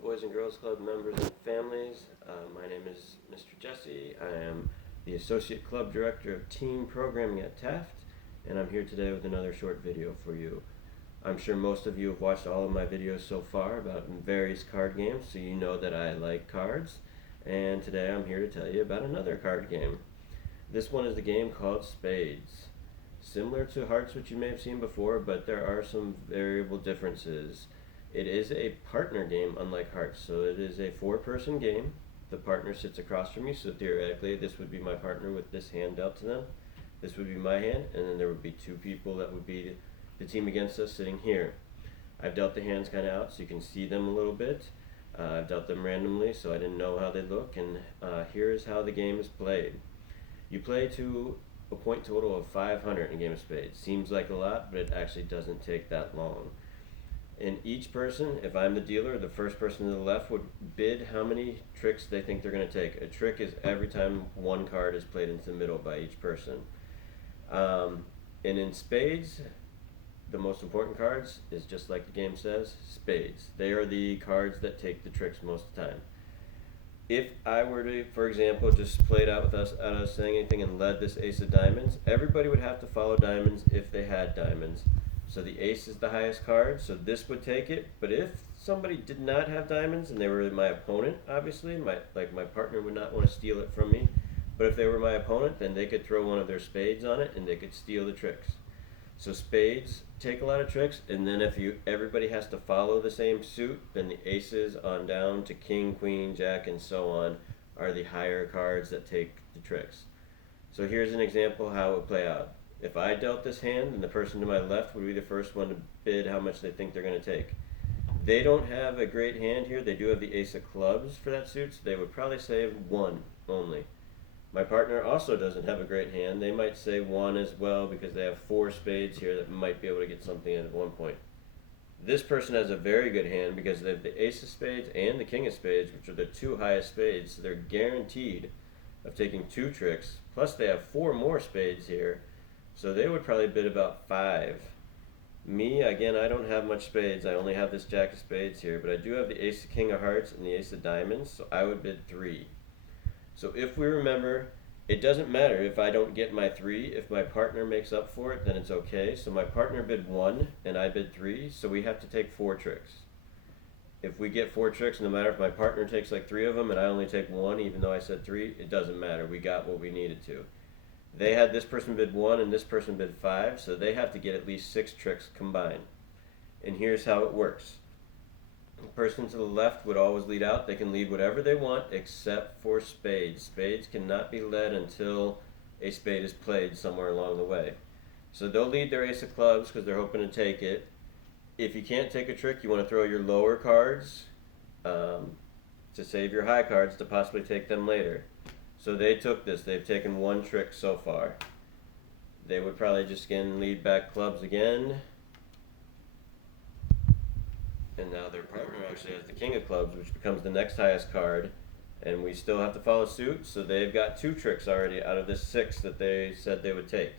Hello Boys and Girls Club members and families. My name is Mr. Jesse. I am the Associate Club Director of Team Programming at Taft, and I'm here today with another short video for you. I'm sure most of you have watched all of my videos so far about various card games, so you know that I like cards, and today I'm here to tell you about another card game. This one is the game called Spades. Similar to Hearts, which you may have seen before, but there are some variable differences. It is a partner game, unlike Hearts, so it is a four-person game. The partner sits across from you, so theoretically this would be my partner with this hand dealt to them. This would be my hand, and then there would be two people that would be the team against us sitting here. I've dealt the hands kind of out so you can see them a little bit. I've dealt them randomly so I didn't know how they look, and here is how the game is played. You play to a point total of 500 in a game of Spades. Seems like a lot, but it actually doesn't take that long. And each person, if I'm the dealer, the first person to the left would bid how many tricks they think they're going to take. A trick is every time one card is played into the middle by each person. And in Spades, the most important cards is just like the game says, Spades. They are the cards that take the tricks most of the time. If I were to, for example, just play it out without us saying anything and led this ace of diamonds, everybody would have to follow diamonds if they had diamonds. So the ace is the highest card, so this would take it. But if somebody did not have diamonds and they were my opponent, obviously, my partner would not want to steal it from me. But if they were my opponent, then they could throw one of their spades on it and they could steal the tricks. So spades take a lot of tricks, and then if everybody has to follow the same suit, then the aces on down to king, queen, jack, and so on are the higher cards that take the tricks. So here's an example how it would play out. If I dealt this hand, then the person to my left would be the first one to bid how much they think they're going to take. They don't have a great hand here. They do have the ace of clubs for that suit, so they would probably say one only. My partner also doesn't have a great hand. They might say one as well because they have four spades here that might be able to get something in at one point. This person has a very good hand because they have the ace of spades and the king of spades, which are the two highest spades, so they're guaranteed of taking two tricks. Plus they have four more spades here, so they would probably bid about five. Me, again, I don't have much spades. I only have this jack of spades here, but I do have the ace of king of hearts and the ace of diamonds, so I would bid three. So if we remember, it doesn't matter if I don't get my three. If my partner makes up for it, then it's okay. So my partner bid one and I bid three, so we have to take four tricks. If we get four tricks, no matter if my partner takes like three of them and I only take one, even though I said three, it doesn't matter. We got what we needed to. They had this person bid one and this person bid five, so they have to get at least six tricks combined. And here's how it works. The person to the left would always lead out. They can lead whatever they want except for spades. Spades cannot be led until a spade is played somewhere along the way. So they'll lead their ace of clubs because they're hoping to take it. If you can't take a trick, you want to throw your lower cards to save your high cards to possibly take them later. So they took this. They've taken one trick so far. They would probably just again lead back clubs again. And now their partner actually has the king of clubs, which becomes the next highest card. And we still have to follow suit, so they've got two tricks already out of this six that they said they would take.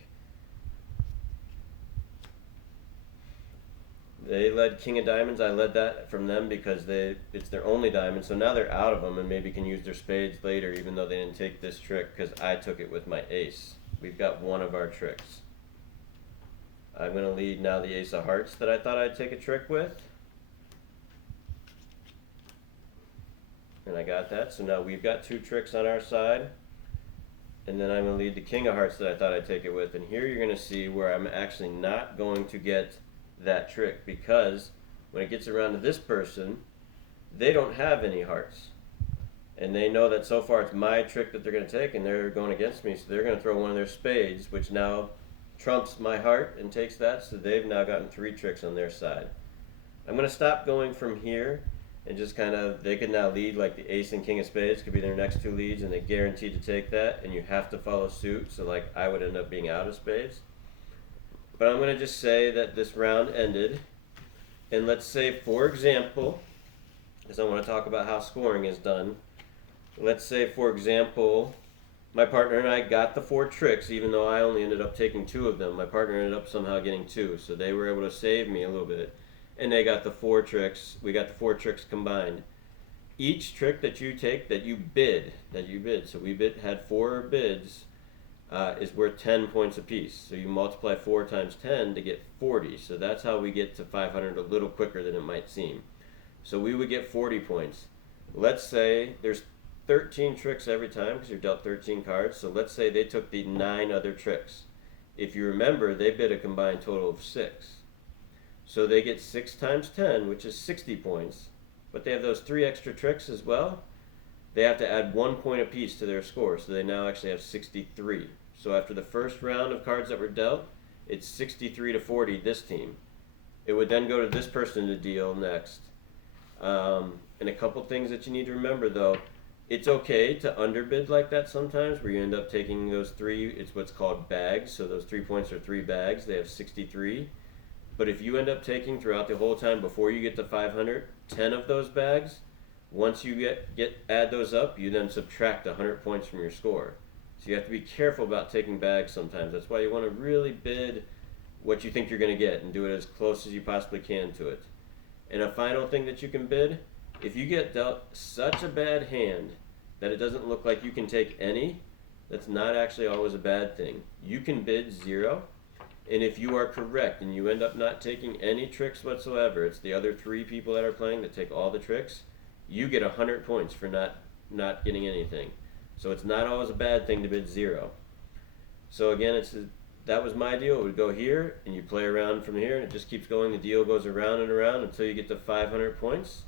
They led king of diamonds. I led that from them because it's their only diamond, so now they're out of them and maybe can use their spades later, even though they didn't take this trick because I took it with my ace. We've got one of our tricks. I'm going to lead now the ace of hearts that I thought I'd take a trick with. And I got that, so now we've got two tricks on our side. And then I'm going to lead the king of hearts that I thought I'd take it with. And here you're going to see where I'm actually not going to get that trick because when it gets around to this person, they don't have any hearts. And they know that so far it's my trick that they're going to take and they're going against me, so they're going to throw one of their spades, which now trumps my heart and takes that, so they've now gotten three tricks on their side. I'm going to stop going from here and just kind of, they could now lead like the ace and king of spades could be their next two leads and they're guaranteed to take that, and you have to follow suit, so like I would end up being out of spades. But I'm going to just say that this round ended, and let's say, for example, because I want to talk about how scoring is done, let's say, for example, my partner and I got the four tricks, even though I only ended up taking two of them. My partner ended up somehow getting two, so they were able to save me a little bit. And they got the four tricks. We got the four tricks combined. each trick that you take that you bid, so had 4 bids, is worth 10 points apiece. So you multiply 4 times 10 to get 40. So that's how we get to 500 a little quicker than it might seem. So we would get 40 points. Let's say there's 13 tricks every time because you're dealt 13 cards. So let's say they took the 9 other tricks. If you remember, they bid a combined total of 6. So they get 6 times 10, which is 60 points. But they have those 3 extra tricks as well. They have to add 1 point apiece to their score, so they now actually have 63. So after the first round of cards that were dealt, it's 63 to 40 this team. It would then go to this person to deal next. And a couple things that you need to remember though, it's okay to underbid like that sometimes, where you end up taking those 3, it's what's called bags, so those 3 points are 3 bags, they have 63. But if you end up taking throughout the whole time before you get to 500, 10 of those bags, once you add those up, you then subtract 100 points from your score. So you have to be careful about taking bags sometimes. That's why you want to really bid what you think you're going to get and do it as close as you possibly can to it. And a final thing that you can bid, if you get dealt such a bad hand that it doesn't look like you can take any, that's not actually always a bad thing. You can bid 0, and if you are correct and you end up not taking any tricks whatsoever, it's the other 3 people that are playing that take all the tricks, you get 100 points for not getting anything. So it's not always a bad thing to bid 0. So again, that was my deal. It would go here, and you play around from here, and it just keeps going. The deal goes around and around until you get to 500 points.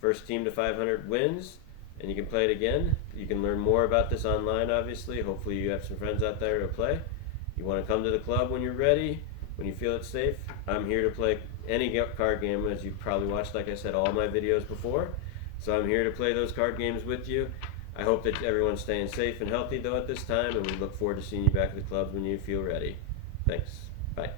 First team to 500 wins, and you can play it again. You can learn more about this online, obviously. Hopefully you have some friends out there to play. You want to come to the club when you're ready, when you feel it's safe. I'm here to play any card game, as you've probably watched, like I said, all my videos before. So I'm here to play those card games with you. I hope that everyone's staying safe and healthy though at this time, and we look forward to seeing you back at the club when you feel ready. Thanks. Bye.